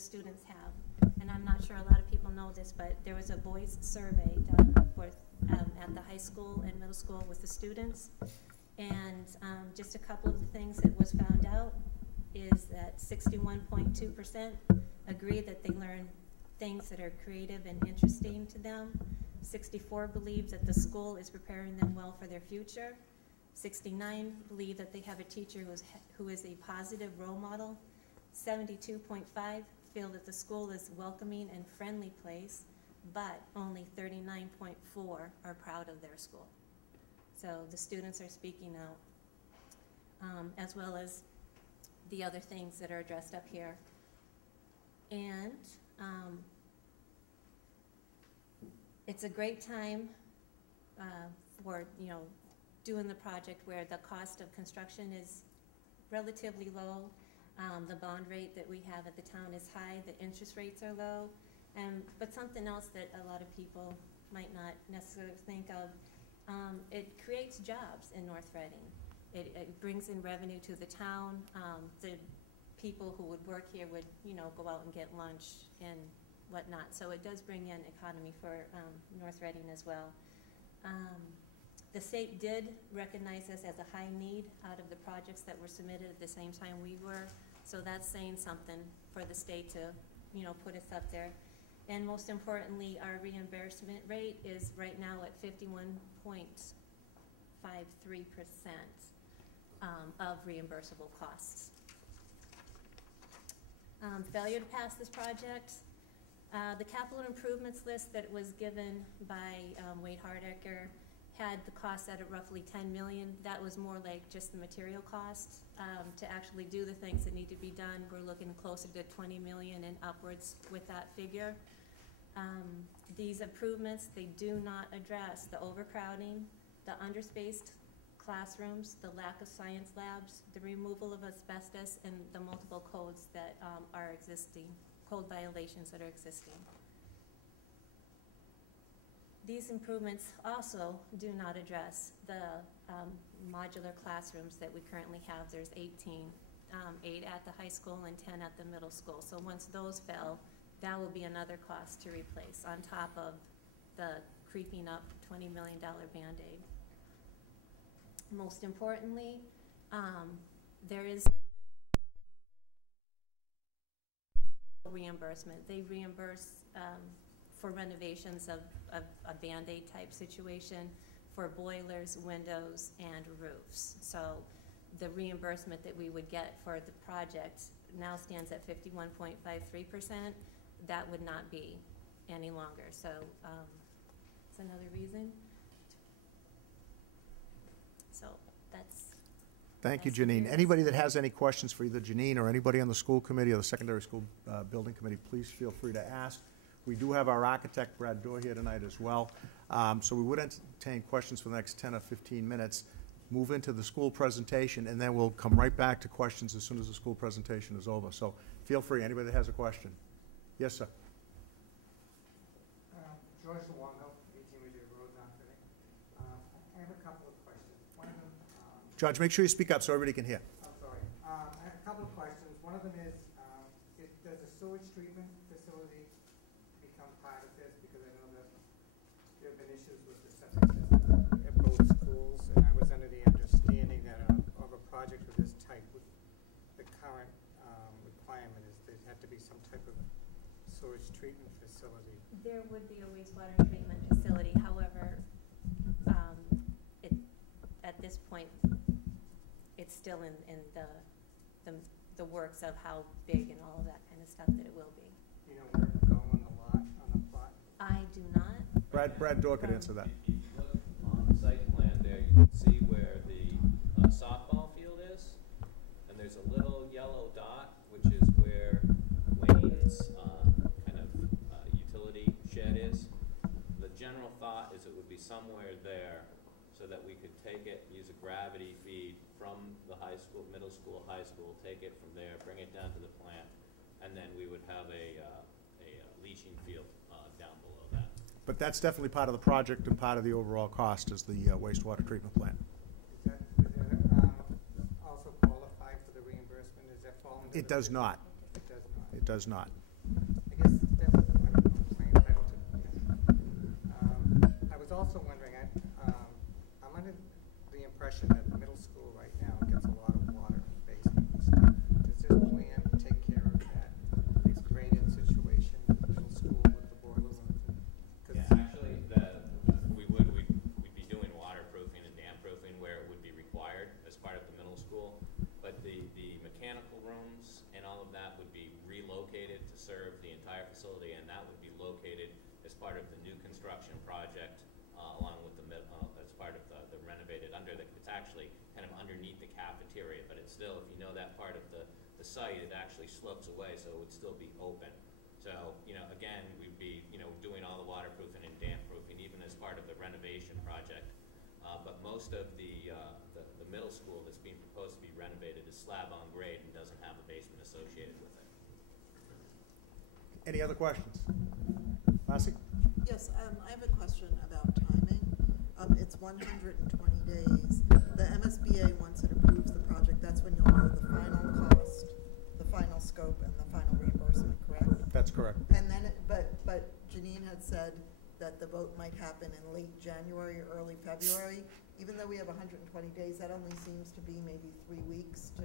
students have. And I'm not sure a lot of people know this, but there was a voice survey done at the high school and middle school with the students. And just a couple of the things that was found out is that 61.2% agree that they learn things that are creative and interesting to them. 64 believe that the school is preparing them well for their future. 69 believe that they have a teacher who is a positive role model. 72.5 feel that the school is a welcoming and friendly place, but only 39.4 are proud of their school. So the students are speaking out, as well as the other things that are addressed up here. And it's a great time for, doing the project where the cost of construction is relatively low. The bond rate that we have at the town is high, the interest rates are low, but something else that a lot of people might not necessarily think of, it creates jobs in North Reading. It brings in revenue to the town. The people who would work here would, go out and get lunch and whatnot. So it does bring in economy for North Reading as well. The state did recognize us as a high need out of the projects that were submitted at the same time we were. So that's saying something for the state to, put us up there. And most importantly, our reimbursement rate is right now at 51.53% of reimbursable costs. Failure to pass this project. The capital improvements list that was given by Wade Hardecker had the cost at roughly $10 million. That was more like just the material costs. To actually do the things that need to be done, we're looking closer to $20 million and upwards with that figure. These improvements, they do not address the overcrowding, the underspaced classrooms, the lack of science labs, the removal of asbestos, and the multiple codes that are existing, code violations that are existing. These improvements also do not address the modular classrooms that we currently have. There's 18, 8 at the high school and 10 at the middle school. So once those fell, that will be another cost to replace on top of the creeping up $20 million Band-Aid. Most importantly, there is reimbursement. They reimburse for renovations of a Band-Aid type situation for boilers, windows, and roofs. So the reimbursement that we would get for the project now stands at 51.53%. That would not be any longer. So it's another reason. So that's. Thank you, Janine. Anybody that has any questions for either Janine or anybody on the school committee or the secondary school building committee, please feel free to ask. We do have our architect, Brad Dorr, here tonight as well. So we would entertain questions for the next 10 or 15 minutes, move into the school presentation, and then we'll come right back to questions as soon as the school presentation is over. So feel free, anybody that has a question. Yes, sir. George Luongo, 18 Ridgeway Road, North Reading. I have a couple of questions. One of them... Judge, make sure you speak up so everybody can hear. I'm sorry. I have a couple of questions. One of them is, does the sewage treatment facility become part of this? Because I know that there have been issues with the septic system at both schools, and I was under the understanding that of a project of this type, the current requirement is there had to be some type of sewage treatment facility. There would be a wastewater treatment facility. However, at this point, it's still in the works of how big and all of that kind of stuff that it will be. You know where it will go on the plot? I do not. Brad Dorr could answer that. If you look on the site plan there, you can see where the softball field is, and there's a little yellow dot, which is where Wayne's utility shed is. The general thought is it would be somewhere there so that we could take it, use a gravity feed from the high school, middle school, high school, take it from there, bring it down to the plant, and then we would have a leaching field down below that. But that's definitely part of the project and part of the overall cost is the wastewater treatment plant. Does that also qualify for the reimbursement? Does that fall into It does not. It does not. It does not. I guess that's, I don't know, my entitled to. I was also wondering, I'm under the impression that the middle school right now gets a lot of water in the basement and stuff. Does this plan take care of that drainage situation in the middle school with the boiler rooms? Yeah, actually, we'd be doing waterproofing and damp-proofing where it would be required as part of the middle school. But the mechanical rooms and all of that would be relocated to serve the entire facility, and that would be located as part of the new construction project, along with as part of the renovated it's actually kind of underneath the cafeteria, but it's still, if you know that part of the site, it actually slopes away, so it would still be open. So, again, we'd be, doing all the waterproofing and damp proofing, even as part of the renovation project. But most of the middle school that's being proposed to be renovated is slab on grade and doesn't have a basement associated with it. Any other questions? Lassie? Yes, I have a question about timing. It's 120 days. The MSBA, once it approves the project, that's when you'll know the final cost, the final scope, and the final reimbursement, correct? That's correct. And then, but Janine had said that the vote might happen in late January or early February. Even though we have 120 days, that only seems to be maybe 3 weeks to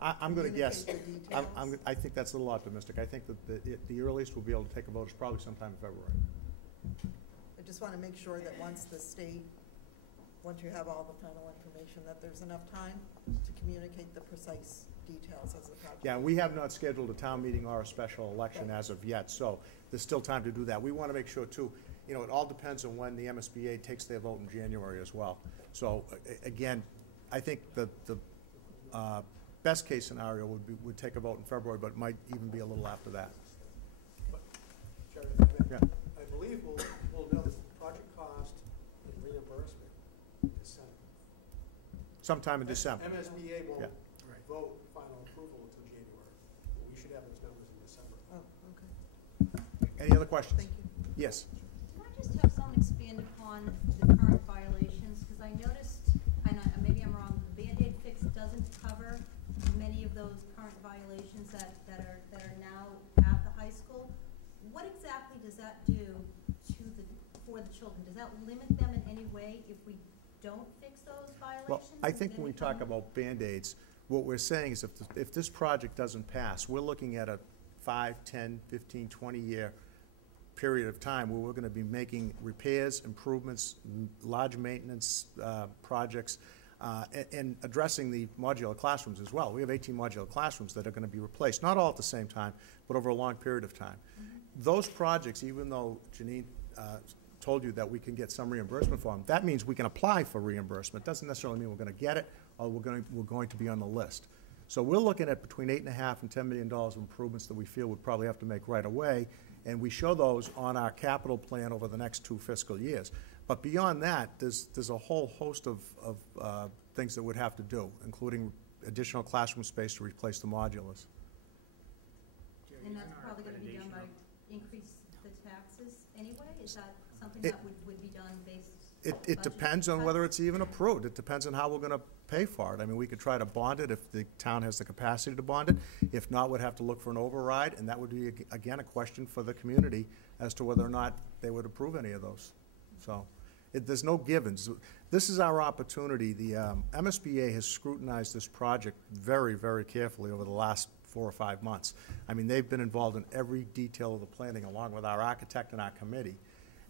I'm going to guess. communicate the details. I think that's a little optimistic. I think that the earliest we'll be able to take a vote is probably sometime in February. I just want to make sure that once you have all the final information, that there's enough time to communicate the precise details as a project. Yeah, we have not scheduled a town meeting or a special election as of yet, so there's still time to do that. We want to make sure, too, it all depends on when the MSBA takes their vote in January as well. So, again, I think the best case scenario would take a vote in February, but it might even be a little after that. Jerry, Yeah. I believe we'll know the project cost and reimbursement in December. Sometime in December. MSBA won't Yeah. vote final approval until January. But we should have those numbers in December. Oh, okay. Any other questions? Thank you. Yes. Can I just have someone expand upon the current violations? Because I noticed, and maybe I'm wrong, the Band-Aid fix doesn't cover many of those current violations that are now at the high school. What exactly does that do for the children? Does that limit them in any way if we don't fix those violations? Well, I think Does when we it talk become- about Band-Aids, what we're saying is if this project doesn't pass, we're looking at a 5, 10, 15, 20-year period of time where we're going to be making repairs, improvements, large maintenance projects, and addressing the modular classrooms as well. We have 18 modular classrooms that are going to be replaced, not all at the same time, but over a long period of time. Those projects, even though Janine told you that we can get some reimbursement for them, that means we can apply for reimbursement. Doesn't necessarily mean we're going to get it or we're going to be on the list. So we're looking at between $8.5 and $10 million of improvements that we feel we'd probably have to make right away, and we show those on our capital plan over the next 2 fiscal years. But beyond that, there's a whole host of things that we'd have to do, including additional classroom space to replace the modulars. And that's probably going to be done by increase the taxes anyway? Is that something that would be done based? It depends on whether it's even approved. It depends on how we're going to pay for it. I mean, we could try to bond it if the town has the capacity to bond it. If not, we'd have to look for an override, and that would be, again, a question for the community as to whether or not they would approve any of those. So there's no givens. This is our opportunity. The MSBA has scrutinized this project very, very carefully over the last 4 or 5 months. I mean, they've been involved in every detail of the planning, along with our architect and our committee.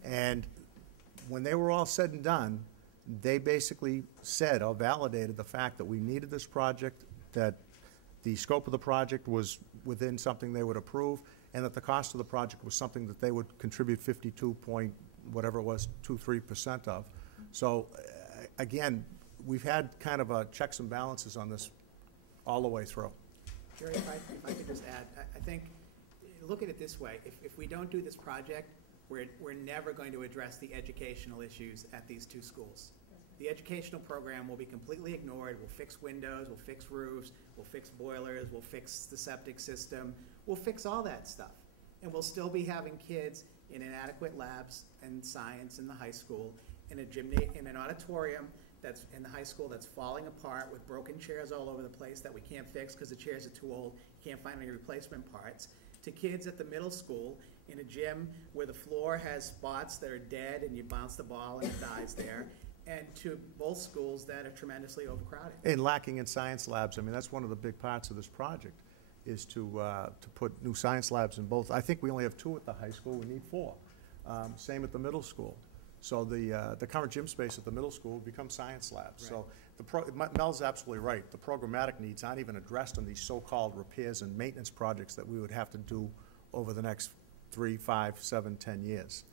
And when they were all said and done, they basically said or validated the fact that we needed this project, that the scope of the project was within something they would approve, and that the cost of the project was something that they would contribute 52.23% of. So, again, we've had kind of a checks and balances on this all the way through. Jerry, if I could just add, I think, look at it this way. If we don't do this project, we're never going to address the educational issues at these 2 schools. The educational program will be completely ignored. We'll fix windows, we'll fix roofs, we'll fix boilers, we'll fix the septic system, we'll fix all that stuff. And we'll still be having kids in inadequate labs and science in the high school, in an auditorium that's in the high school that's falling apart with broken chairs all over the place that we can't fix because the chairs are too old, you can't find any replacement parts. to kids at the middle school in a gym where the floor has spots that are dead and you bounce the ball and it dies there, and to both schools that are tremendously overcrowded. And lacking in science labs, I mean, that's one of the big parts of this project, is to put new science labs in both. I think we only have 2 at the high school, we need 4. Same at the middle school. So the current gym space at the middle school will become science labs. So Mel's absolutely right. The programmatic needs aren't even addressed in these so-called repairs and maintenance projects that we would have to do over the next 3, 5, 7, 10 years.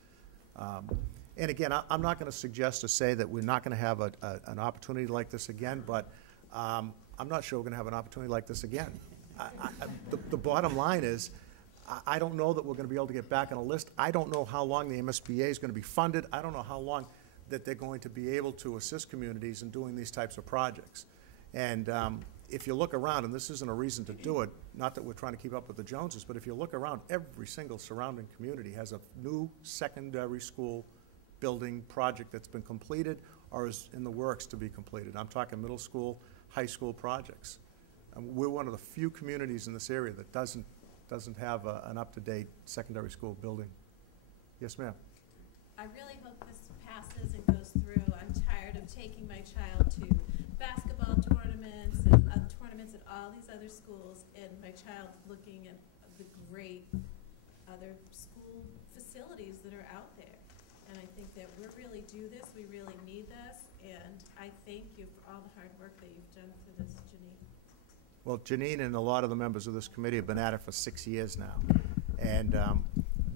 And again, I'm not going to suggest or say that we're not going to have an opportunity like this again, but I'm not sure we're going to have an opportunity like this again. The bottom line is, I don't know that we're going to be able to get back on a list. I don't know how long the MSBA is going to be funded. I don't know how long that they're going to be able to assist communities in doing these types of projects. And if you look around, and this isn't a reason to do it, not that we're trying to keep up with the Joneses, but if you look around, every single surrounding community has a new secondary school building project that's been completed or is in the works to be completed. I'm talking middle school, high school projects. We're one of the few communities in this area that doesn't have an up-to-date secondary school building. Yes, ma'am. I really hope this passes and goes through. I'm tired of taking my child to basketball tournaments and tournaments at all these other schools, and my child looking at the great other school facilities that are out there. And I think that we really do this, we really need this, and I thank you for all the hard work that you've done for this, Janine. Well, Janine and a lot of the members of this committee have been at it for 6 years now. And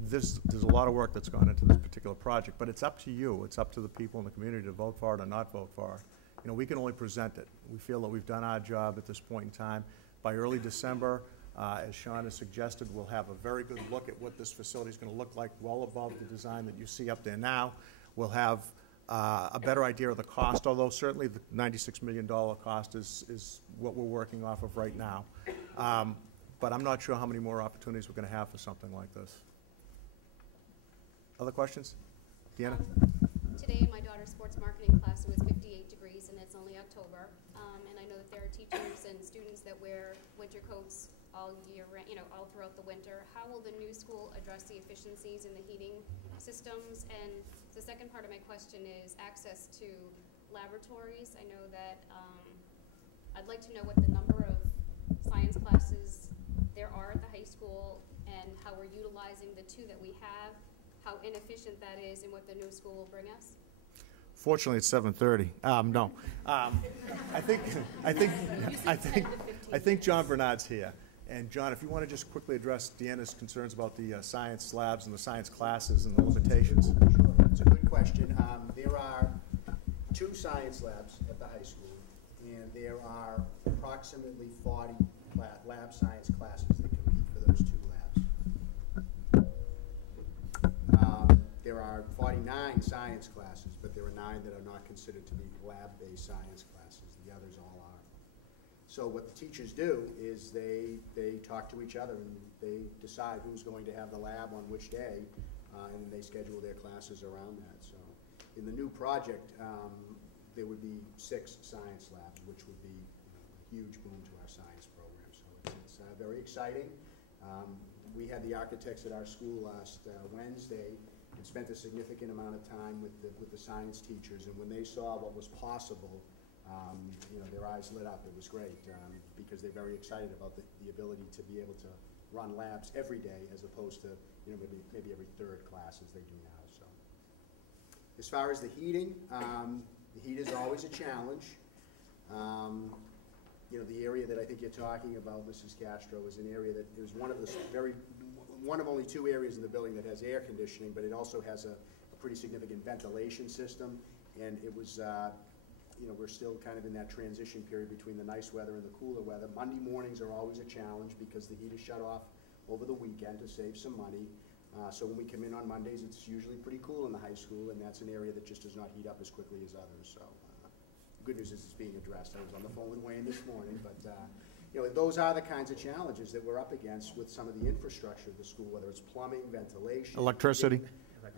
there's a lot of work that's gone into this particular project, but it's up to you. It's up to the people in the community to vote for it or not vote for it. You know, we can only present it. We feel that we've done our job at this point in time. By early December, as Sean has suggested, we'll have a very good look at what this facility is going to look like, well above the design that you see up there now. We'll have a better idea of the cost, although certainly the $96 million cost is what we're working off of right now. But I'm not sure how many more opportunities we're going to have for something like this. Other questions? Deanna? Today in my daughter's sports marketing class, it was 58 degrees, and it's only October. And I know that there are teachers and students that wear winter coats all year, all throughout the winter. How will the new school address the efficiencies in the heating systems? And the second part of my question is access to laboratories. I know that I'd like to know what the number of science classes there are at the high school and how we're utilizing the 2 that we have, how inefficient that is, and what the new school will bring us. Fortunately, it's 7:30. No, I think John Bernard's here. And John, if you want to just quickly address Deanna's concerns about the science labs and the science classes and the limitations. Sure, it's a good question. There are 2 science labs at the high school, and there are approximately 40 lab science classes that compete for those 2 labs. There are 49 science classes, but there are 9 that are not considered to be lab-based science classes. The others all are. So what the teachers do is they talk to each other and they decide who's going to have the lab on which day, and they schedule their classes around that. So in the new project, there would be 6 science labs, which would be a huge boon to our science program. So it's very exciting. We had the architects at our school last Wednesday and spent a significant amount of time with the science teachers, and when they saw what was possible, their eyes lit up. It was great because they're very excited about the ability to be able to run labs every day as opposed to maybe every 3rd class as they do now. So, as far as the heating, the heat is always a challenge. The area that I think you're talking about, Mrs. Castro, is an area that is one of only 2 areas in the building that has air conditioning, but it also has a pretty significant ventilation system, and it was. We're still kind of in that transition period between the nice weather and the cooler weather. Monday mornings are always a challenge because the heat is shut off over the weekend to save some money. So when we come in on Mondays, it's usually pretty cool in the high school, and that's an area that just does not heat up as quickly as others. So the good news is it's being addressed. I was on the phone with Wayne this morning, but those are the kinds of challenges that we're up against with some of the infrastructure of the school, whether it's plumbing, ventilation, Electricity.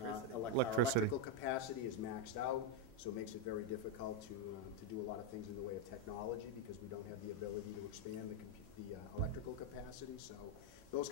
Our electrical capacity is maxed out, so it makes it very difficult to do a lot of things in the way of technology because we don't have the ability to expand the electrical capacity. So those kind of